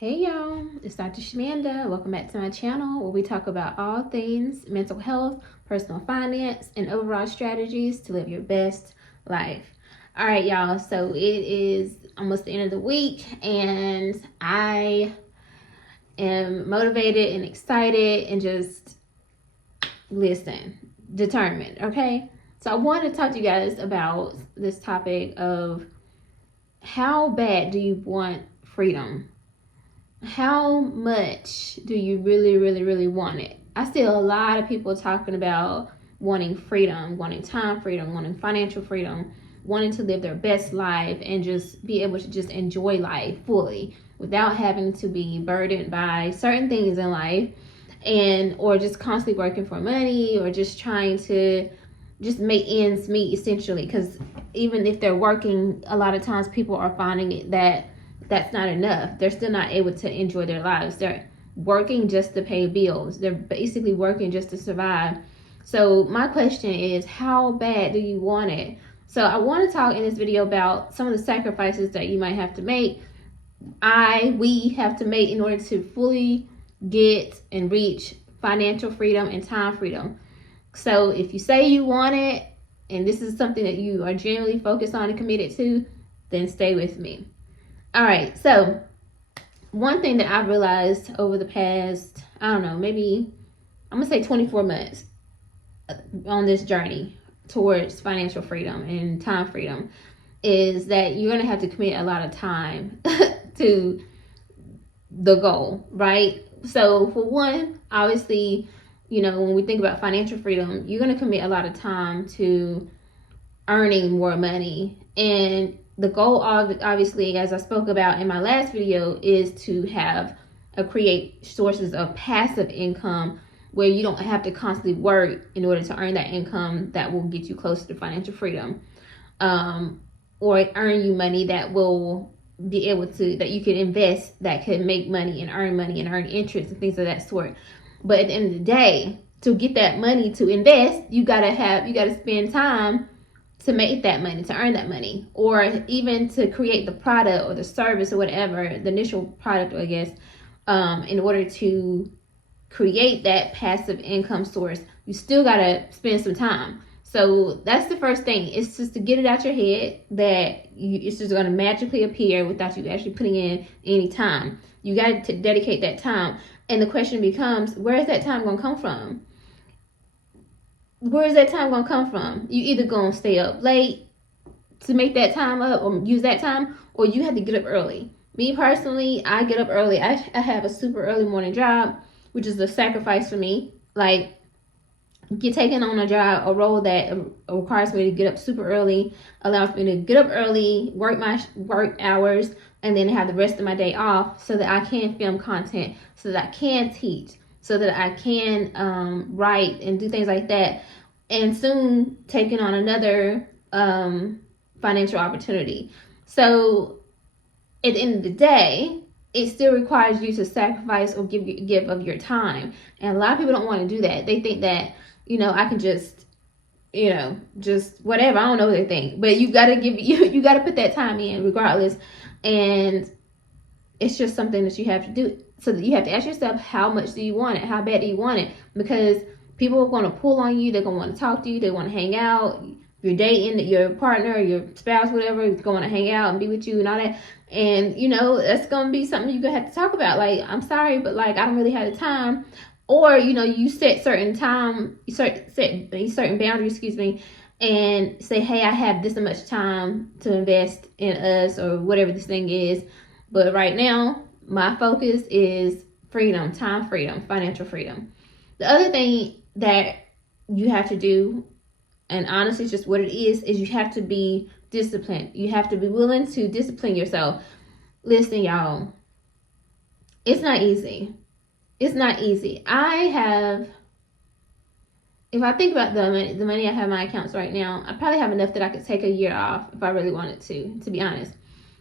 Hey y'all, it's Dr. Shamanda. Welcome back to my channel where we talk about all things mental health, personal finance, and overall strategies to live your best life. All right, y'all, so it is almost the end of the week and I am motivated and excited and just determined, okay? So I want to talk to you guys about this topic of how bad do you want freedom? How much do you really want it? I see a lot of people talking about wanting freedom, wanting time freedom, wanting financial freedom, wanting to live their best life and just be able to just enjoy life fully without having to be burdened by certain things in life, and or just constantly working for money or just trying to just make ends meet, essentially, because even if they're working, a lot of times people are finding it that that's not enough. They're still not able to enjoy their lives. They're working just to pay bills. They're basically working just to survive. So my question is, how bad do you want it? So I want to talk in this video about some of the sacrifices that you might have to make. We have to make in order to fully get and reach financial freedom and time freedom. So if you say you want it, and this is something that you are genuinely focused on and committed to, then stay with me. All right, so one thing that I've realized over the past, I don't know, maybe I'm gonna say 24 months on this journey towards financial freedom and time freedom is that you're gonna have to commit a lot of time to the goal, right? So for one, obviously, when we think about financial freedom, you're gonna commit a lot of time to earning more money. And the goal, obviously, as I spoke about in my last video, is to create sources of passive income where you don't have to constantly work in order to earn that income that will get you closer to financial freedom, or earn you money that will be able to, that you can invest, that can make money and earn interest and things of that sort. But at the end of the day, to get that money to invest, you gotta spend time to make that money, to earn that money, or even to create the product or the service or whatever, the initial product, I guess, in order to create that passive income source, you still gotta spend some time. So that's the first thing. It's just to get it out your head that it's just gonna magically appear without you actually putting in any time. You gotta dedicate that time. And the question becomes, where is that time gonna come from? Where's that time gonna come from? You either gonna stay up late to make that time up or use that time, or you have to get up early. Me personally, I get up early. I have a super early morning job, which is a sacrifice for me. Like, get taken on a role that requires me to get up super early, allows me to get up early, work my work hours, and then have the rest of my day off so that I can film content, so that I can teach, so that I can write and do things like that, and soon taking on another financial opportunity. So at the end of the day, it still requires you to sacrifice or give of your time. And a lot of people don't want to do that. They think that, I can just, just whatever. I don't know what they think. But you gotta you gotta put that time in regardless. And it's just something that you have to do. So that you have to ask yourself, how much do you want it? How bad do you want it? Because people are going to pull on you. They're going to want to talk to you. They want to hang out. You're dating your partner, your spouse, whatever, is going to hang out and be with you and all that. And, that's going to be something you're going to have to talk about. Like, I'm sorry, but like, I don't really have the time. Or, you set certain time, set certain boundaries, and say, hey, I have this much time to invest in us or whatever this thing is. But right now, my focus is freedom, time freedom, financial freedom. The other thing that you have to do, and honestly it's just what it is you have to be disciplined. You have to be willing to discipline yourself. Listen, y'all, it's not easy. It's not easy. If I think about the money I have in my accounts right now, I probably have enough that I could take a year off if I really wanted to be honest.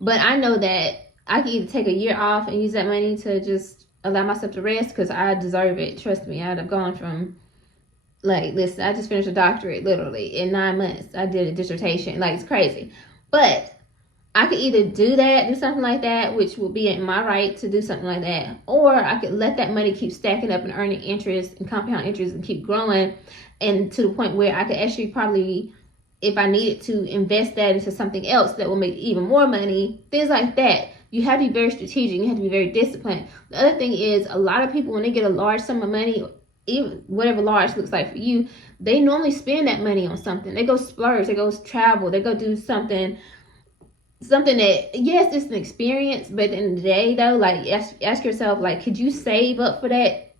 But I know that I can either take a year off and use that money to just allow myself to rest, because I deserve it. Trust me, I'd have gone from, like, listen, I just finished a doctorate literally in 9 months. I did a dissertation. Like, it's crazy. But I could either do something like that, which will be in my right to do something like that, or I could let that money keep stacking up and earning interest and compound interest and keep growing, and to the point where I could actually probably, if I needed to, invest that into something else that will make even more money, things like that. You have to be very strategic. You have to be very disciplined. The other thing is, a lot of people, when they get a large sum of money, even whatever large looks like for you, they normally spend that money on something. They go splurge, they go travel, they go do something that, yes, it's an experience, but at the end of the day, though, like, ask yourself, like, could you save up for that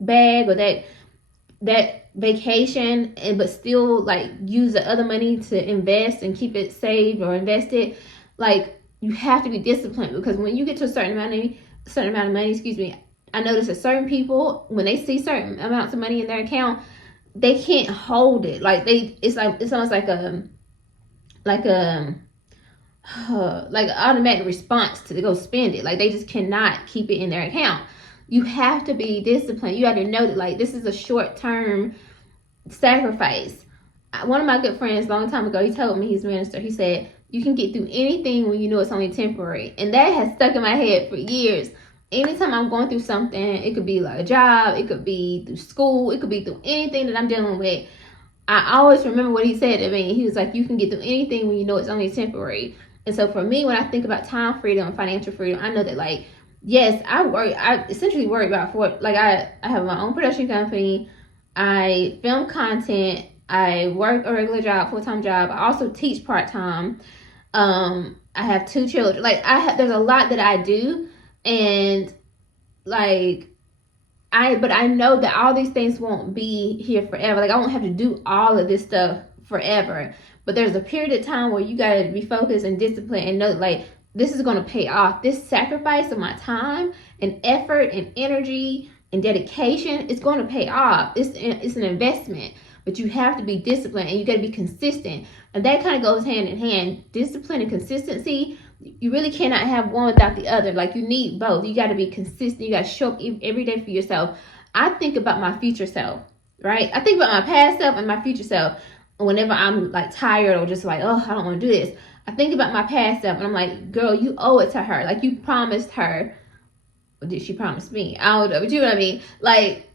bag or that vacation, and but still like use the other money to invest and keep it saved or invested? Like, you have to be disciplined, because when you get to a certain amount of money, I notice that certain people, when they see certain amounts of money in their account, they can't hold it. Like, it's almost like like an automatic response to go spend it. Like, they just cannot keep it in their account. You have to be disciplined. You have to know that, like, this is a short-term sacrifice. One of my good friends, a long time ago, he told me, he's a minister, he said, you can get through anything when you know it's only temporary. And that has stuck in my head for years. Anytime I'm going through something, it could be like a job, it could be through school, it could be through anything that I'm dealing with, I always remember what he said to me. He was like, you can get through anything when you know it's only temporary. And so for me, when I think about time freedom and financial freedom, I know that, like, yes, I essentially worry about, I have my own production company, I film content, I work a regular job, full-time job, I also teach part-time, I have 2 children, there's a lot that I do, and like, but I know that all these things won't be here forever. Like, I won't have to do all of this stuff forever. But there's a period of time where you gotta be focused and disciplined and know that, like, this is gonna pay off. This sacrifice of my time and effort and energy and dedication is gonna pay off. It's an investment. But you have to be disciplined and you gotta be consistent. And that kind of goes hand in hand. Discipline and consistency, you really cannot have one without the other. Like, you need both. You got to be consistent. You got to show up every day for yourself. I think about my future self, right? I think about my past self and my future self. Whenever I'm like tired or just like, oh, I don't want to do this, I think about my past self and I'm like, girl, you owe it to her. Like, you promised her. Or did she promise me? I don't know, but you know what I mean? Like,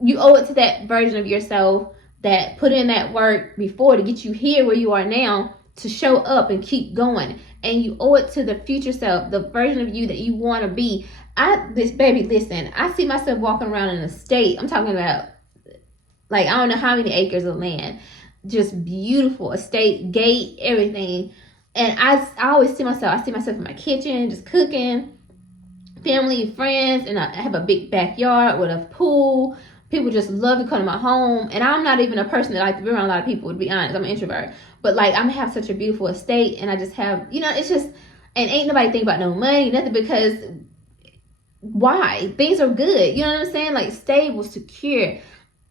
you owe it to that version of yourself that put in that work before to get you here where you are now, to show up and keep going. And you owe it to the future self, the version of you that you want to be. Listen, I see myself walking around in a state, I'm talking about, like, I don't know how many acres of land, just beautiful estate, gate, everything. And I always see myself in my kitchen, just cooking, family, friends, and I have a big backyard with a pool. People just love to come to my home. And I'm not even a person that likes to be around a lot of people, to be honest. I'm an introvert. But, like, I'm have such a beautiful estate, and I just have, it's just, and ain't nobody think about no money, nothing, because why? Things are good. You know what I'm saying? Like, stable, secure.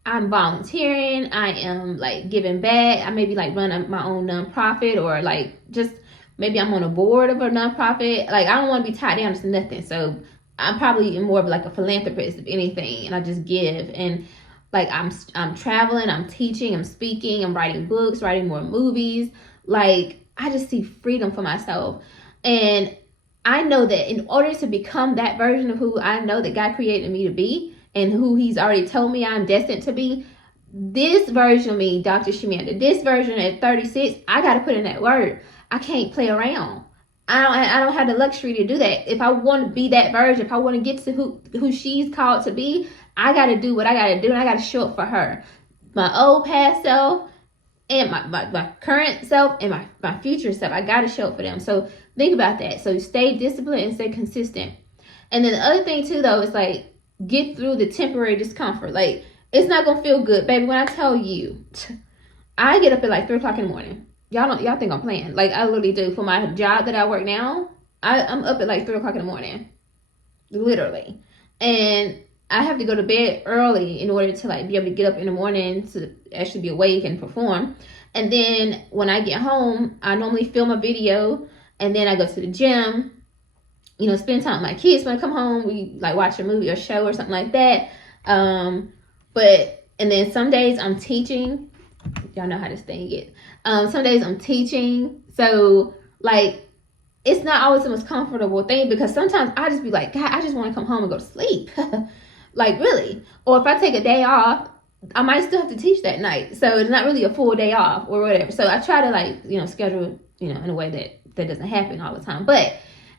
I'm volunteering. I am, like, giving back. I maybe, like, run my own nonprofit, or, like, just maybe I'm on a board of a nonprofit. Like, I don't want to be tied down to nothing. So I'm probably more of like a philanthropist, if anything, and I just give. And, like, I'm traveling, I'm teaching, I'm speaking, I'm writing books, writing more movies. Like, I just see freedom for myself. And I know that in order to become that version of who I know that God created me to be, and who He's already told me I'm destined to be, this version of me, Dr. Shamanda, this version at 36, I got to put in that work. I can't play around. I don't have the luxury to do that. If I want to be that version, if I want to get to who she's called to be, I got to do what I got to do, and I got to show up for her. My old past self and my current self and my future self, I got to show up for them. So think about that. So stay disciplined and stay consistent. And then the other thing too, though, is, like, get through the temporary discomfort. Like, it's not going to feel good, baby. When I tell you, I get up at like 3 o'clock in the morning. Y'all think I'm playing. Like, I literally do. For my job that I work now, I'm up at like 3 o'clock in the morning. Literally. And I have to go to bed early in order to, like, be able to get up in the morning to actually be awake and perform. And then when I get home, I normally film a video, and then I go to the gym, spend time with my kids. When I come home, we, like, watch a movie or show or something like that. And then some days I'm teaching. Y'all know how this thing gets. Some days I'm teaching. So, like, it's not always the most comfortable thing, because sometimes I just be like, God, I just want to come home and go to sleep. Like, really. Or if I take a day off, I might still have to teach that night. So it's not really a full day off or whatever. So I try to, like, schedule, in a way that doesn't happen all the time. But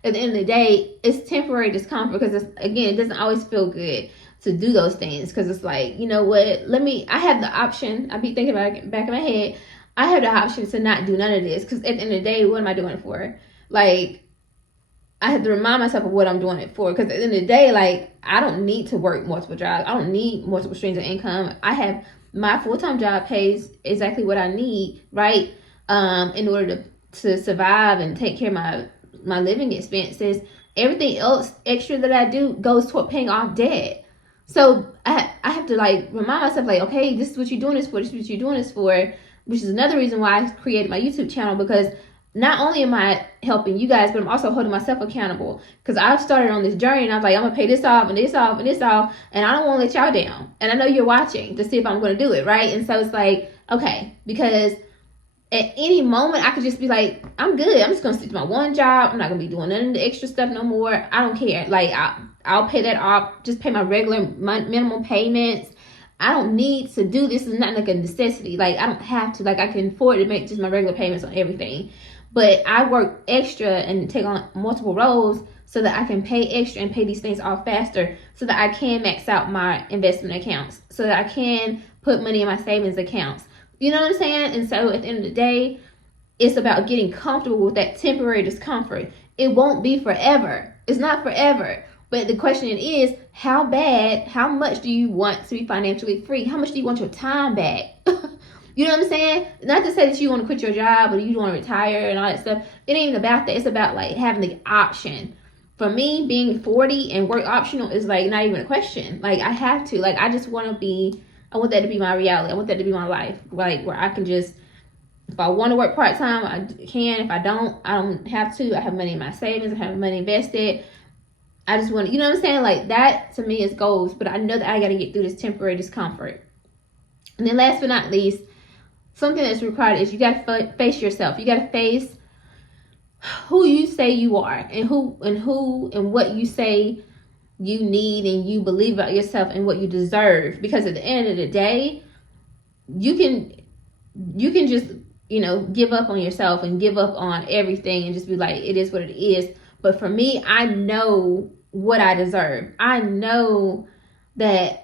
at the end of the day, it's temporary discomfort, because it doesn't always feel good to do those things, because it's like, you know what, I have the option. I be thinking about it back in my head. I have the option to not do none of this, because at the end of the day, what am I doing it for? Like, I have to remind myself of what I'm doing it for, because at the end of the day, like, I don't need to work multiple jobs. I don't need multiple streams of income. I have my full-time job pays exactly what I need, right? In order to survive and take care of my living expenses. Everything else extra that I do goes toward paying off debt. So I have to, like, remind myself, like, okay, this is what you're doing this for. This is what you're doing this for, which is another reason why I created my YouTube channel, because not only am I helping you guys, but I'm also holding myself accountable, because I've started on this journey and I was like, I'm gonna pay this off and this off and this off, and I don't want to let y'all down. And I know you're watching to see if I'm going to do it, right? And so it's like, okay, because at any moment I could just be like, I'm good. I'm just gonna stick to my one job. I'm not gonna be doing none of the extra stuff no more. I don't care. Like, I'll pay that off. Just pay my regular minimum payments. I don't need to do this. Is not like a necessity. Like, I don't have to. Like, I can afford to make just my regular payments on everything. But I work extra and take on multiple roles so that I can pay extra and pay these things off faster, so that I can max out my investment accounts, so that I can put money in my savings accounts. You know what I'm saying? And so at the end of the day, it's about getting comfortable with that temporary discomfort. It won't be forever. It's not forever. But the question is, how much do you want to be financially free? How much do you want your time back? You know what I'm saying? Not to say that you want to quit your job or you want to retire and all that stuff. It ain't even about that. It's about, like, having the option. For me, being 40 and work optional is, like, not even a question. Like, I have to. Like, I just want to be, I want that to be my reality. I want that to be my life. Like, where I can just, if I want to work part-time, I can. If I don't have to. I have money in my savings. I have money invested. I just want to, you know what I'm saying? Like, that to me is goals. But I know that I got to get through this temporary discomfort. And then last but not least, something that's required is you got to face yourself. You got to face who you say you are, and who and what you say you need and you believe about yourself and what you deserve. Because at the end of the day, you can just, give up on yourself and give up on everything and just be like, it is what it is. But for me, I know what I deserve. I know that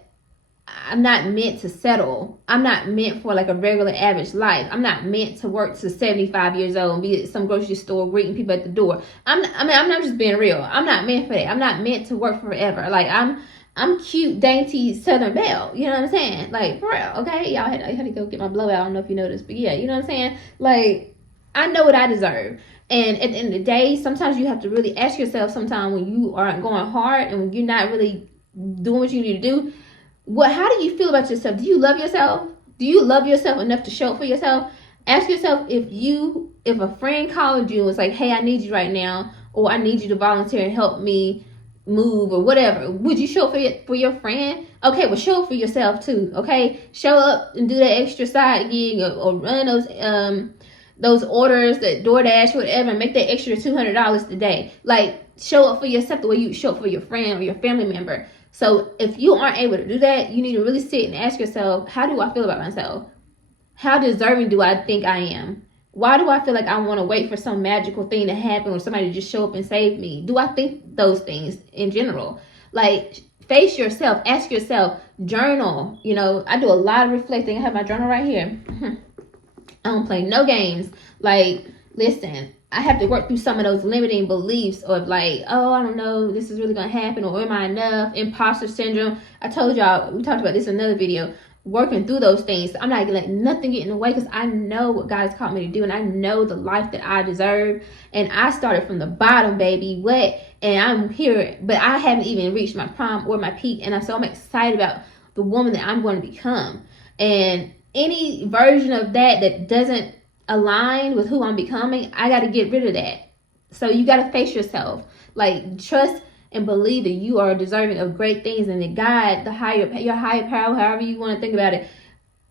I'm not meant to settle. I'm not meant for, like, a regular average life. I'm not meant to work to 75 years old and be at some grocery store greeting people at the door. I'm not just being real. I'm not meant for that. I'm not meant to work forever. Like, I'm cute, dainty Southern Belle. You know what I'm saying? Like, for real, okay? I had to go get my blowout. I don't know if you noticed, but yeah, you know what I'm saying? Like, I know what I deserve. And at the end of the day, sometimes you have to really ask yourself, sometimes when you aren't going hard and when you're not really doing what you need to do, how do you feel about yourself? Do you love yourself? Do you love yourself enough to show up for yourself? Ask yourself, if a friend called you and was like, hey, I need you right now, or I need you to volunteer and help me move or whatever, would you show up for your friend? Okay, well, show up for yourself too, okay? Show up and do that extra side gig, or run those orders, that DoorDash, whatever, and make that extra $200 a day. Like, show up for yourself the way you show up for your friend or your family member. So if you aren't able to do that, you need to really sit and ask yourself, how do I feel about myself? How deserving do I think I am? Why do I feel like I want to wait for some magical thing to happen or somebody to just show up and save me? Do I think those things in general? Like, face yourself, ask yourself, journal. I do a lot of reflecting. I have my journal right here. I don't play no games. Like, listen, I have to work through some of those limiting beliefs of, like, oh, I don't know, this is really going to happen, or am I enough? Imposter syndrome. I told y'all, we talked about this in another video, working through those things. I'm not going to let nothing get in the way, because I know what God has called me to do, and I know the life that I deserve. And I started from the bottom, baby, and I'm here, but I haven't even reached my prime or my peak. And I'm excited about the woman that I'm going to become. And any version of that doesn't align with who I'm becoming, I got to get rid of that. So you got to face yourself. Like, trust and believe that you are deserving of great things, and that God, your higher power, however you want to think about it,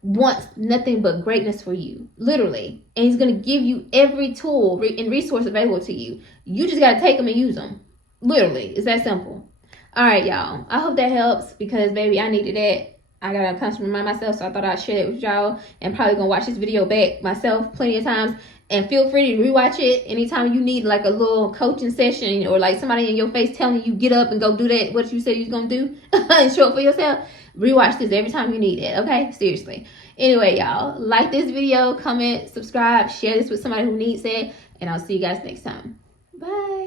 wants nothing but greatness for you, literally. And he's going to give you every tool and resource available to you. You just got to take them and use them. Literally, it's that simple. All right, y'all. I hope that helps because, baby, I needed that. I got to constantly remind myself, so I thought I'd share it with y'all. And probably going to watch this video back myself plenty of times. And feel free to rewatch it anytime you need like a little coaching session or like somebody in your face telling you get up and go do that, what you said you're going to do and show up for yourself. Rewatch this every time you need it, okay? Seriously. Anyway, y'all, like this video, comment, subscribe, share this with somebody who needs it, and I'll see you guys next time. Bye.